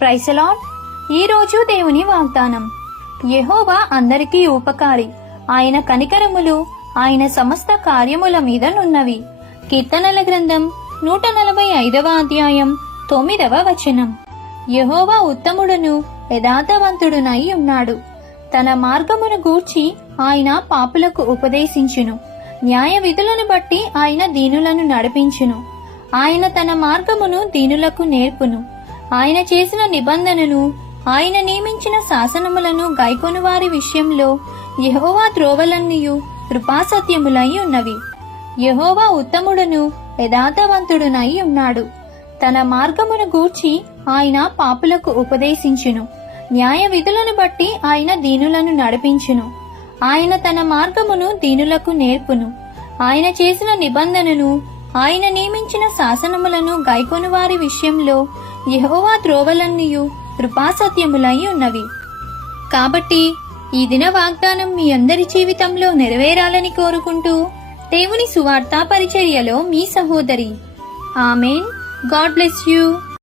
ప్రైసలాడ్ ఈ రోజు దేవుని వాగ్దానం. యహోవా అందరికీ ఉపకారి. ఆయన కనికరములు ఆయన సమస్త కార్యముల మీద నున్నవి. కీర్తనల గ్రంథం నూట నలభై ఐదవ అధ్యాయం తొమ్మిదవ వచనం. యహోవా ఉత్తముడును యథార్థవంతుడునై ఉన్నాడు. తన మార్గమును గూర్చి ఆయన పాపులకు ఉపదేశించును. న్యాయ విధులను బట్టి ఆయన దీనులను నడిపించును. ఆయన తన మార్గమును దీనులకు నేర్పును. ఆయన చేసిన నిబంధనను ఆయన నియమించిన శాసనములను గైకొను వారి విషయంలో యహోవా త్రోవలన్నీయు కృపాసత్యములై ఉన్నవి. యహోవా ఉత్తముడును యథార్థవంతుడునై ఉన్నాడు. తన మార్గమును గూర్చి ఆయన పాపులకు ఉపదేశించును. న్యాయ విధులను బట్టి ఆయన దీనులను నడిపించును. ఆయన తన మార్గమును దీనులకు నేర్పును. ఆయన చేసిన నిబంధనను ఆయన నియమించిన శాసనములను గైకొని వారి విషయంలో యహోవా త్రోవలన్నీయు కృపాసత్యములై ఉన్నవి. కాబట్టి ఈ దిన వాగ్దానం మీ అందరి జీవితంలో నెరవేరాలని కోరుకుంటూ దేవుని సువార్తా పరిచర్యలో మీ సహోదరి. ఆమెన్. God bless you.